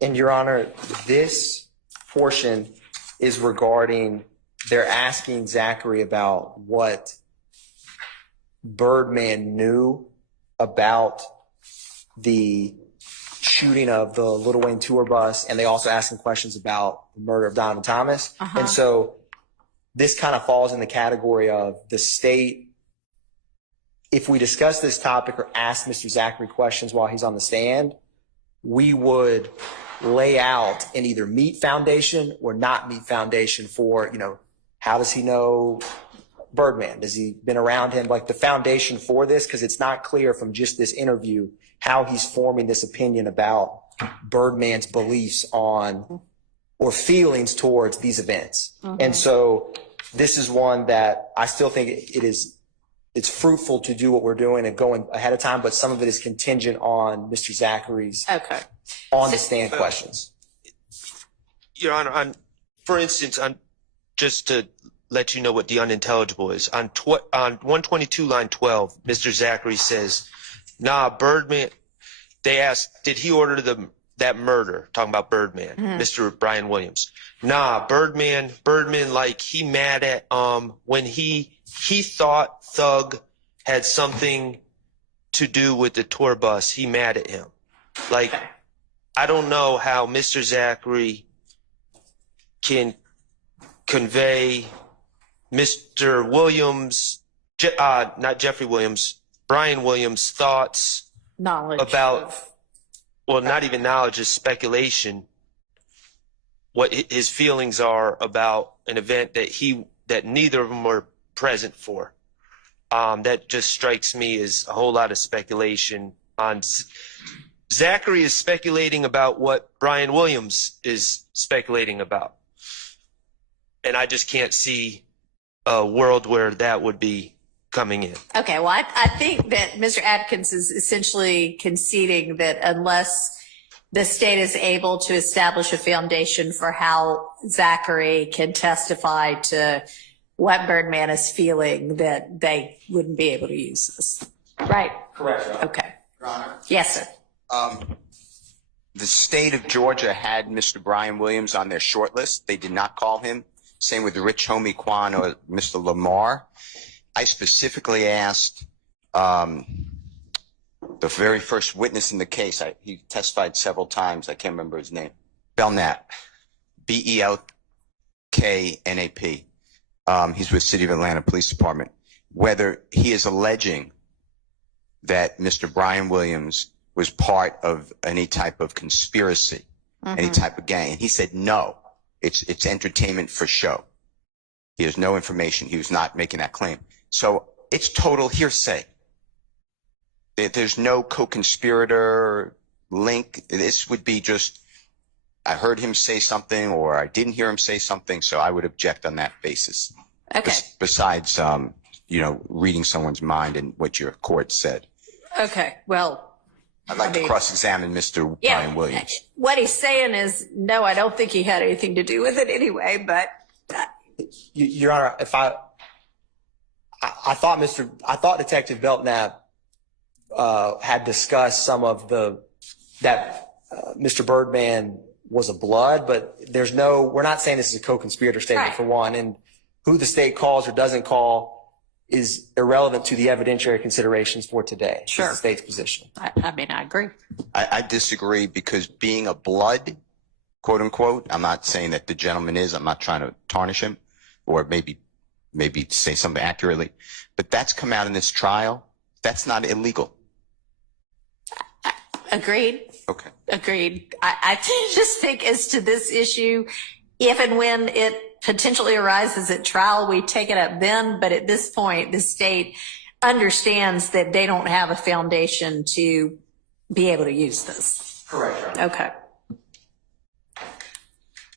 And Your Honor, this portion is regarding, they're asking Zachary about what Birdman knew about the shooting of the Lil Wayne tour bus, and they also asking questions about the murder of Donovan Thomas. And so this kind of falls in the category of the state. If we discuss this topic or ask Mr. Zachary questions while he's on the stand, we would lay out and either meet foundation or not meet foundation for, you know, how does he know Birdman? Has he been around him? Like the foundation for this, because it's not clear from just this interview how he's forming this opinion about Birdman's beliefs on or feelings towards these events. And so this is one that I still think it's fruitful to do what we're doing and going ahead of time, but some of it is contingent on Mr. Zachary's on the stand questions. Your Honor, for instance, just to let you know what the unintelligible is, on 122 line 12, Mr. Zachary says, nah, Birdman, they asked, did he order that murder? Talking about Birdman, Mr. Bryan Williams. Nah, Birdman, like he mad at, when he thought Thug had something to do with the tour bus, he mad at him. Like, I don't know how Mr. Zachary can convey Mr. Williams, not Jeffrey Williams, Bryan Williams' thoughts about, well, not even knowledge, just speculation, what his feelings are about an event that neither of them were present for. That just strikes me as a whole lot of speculation on Zachary is speculating about what Bryan Williams is speculating about. And I just can't see a world where that would be coming in. Okay, well, I think that Mr. Adkins is essentially conceding that unless the state is able to establish a foundation for how Zachary can testify to what Birdman is feeling, that they wouldn't be able to use this. Right? Correct, Your Honor. Okay. Your Honor. Yes, sir. The state of Georgia had Mr. Bryan Williams on their short list. They did not call him. Same with the rich homie Quan or Mr. Lamar. I specifically asked the very first witness in the case. He testified several times. I can't remember his name. Belknap. Belknap. He's with City of Atlanta Police Department. Whether he is alleging that Mr. Bryan Williams was part of any type of conspiracy, any type of gang. And he said, no, it's entertainment for show. He has no information. He was not making that claim. So it's total hearsay. There's no co-conspirator link. This would be just, I heard him say something or I didn't hear him say something. So I would object on that basis. Okay. Besides, reading someone's mind and what your court said. Okay, well, I'd like to cross-examine Mr. Bryan Williams. What he's saying is, no, I don't think he had anything to do with it anyway, but. Your Honor, if I thought Detective Belknap had discussed some of that Mr. Birdman was a blood, but we're not saying this is a co-conspirator statement for one, and who the state calls or doesn't call is irrelevant to the evidentiary considerations for today. Sure. Is the state's position. I mean, I agree. I disagree because being a blood, quote unquote, I'm not saying that the gentleman is, I'm not trying to tarnish him or maybe say something accurately, but that's come out in this trial. That's not illegal. Agreed. Okay. Agreed. I just think as to this issue, if and when it potentially arises at trial, we take it up then. But at this point, the state understands that they don't have a foundation to be able to use this. Correct. Okay.